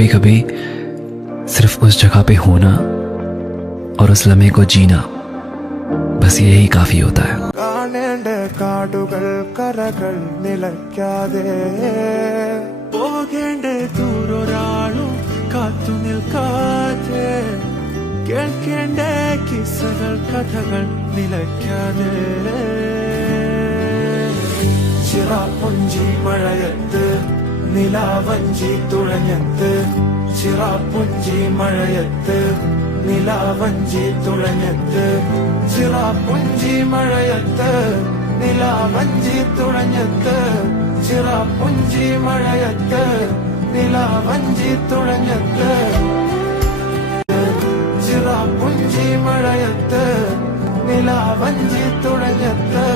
कभी कभी सिर्फ उस जगह पे होना और उस लम्हे को जीना, बस यही काफी होता है. കാണേണ്ട കാടുകൾ കരകൾ നിലയ്ക്കാതെ പോകേണ്ട ദൂരൊരാളും കാത്തു നിൽക്കാതെ കേൾക്കേണ്ട കിസ്സകൾ കഥകൾ നിലയ്ക്കാതെ ചിറാപ്പുഞ്ചി മഴയത്ത് നിലാവഞ്ചി തുഴഞ്ഞത്ത് ചിറാപ്പുഞ്ചി മഴയത്ത് നിലാവഞ്ചി തുഴഞ്ഞത്ത് ചിറാപ്പുഞ്ചി മഴയത്ത് നിലാവഞ്ചി തുഴഞ്ഞത്ത് ചിറാപ്പുഞ്ചി മഴയത്ത് നിലാവഞ്ചി തുഴഞ്ഞത്ത് ചിറാപ്പുഞ്ചി മഴയത്ത് നിലാവഞ്ചി തുഴഞ്ഞത്ത്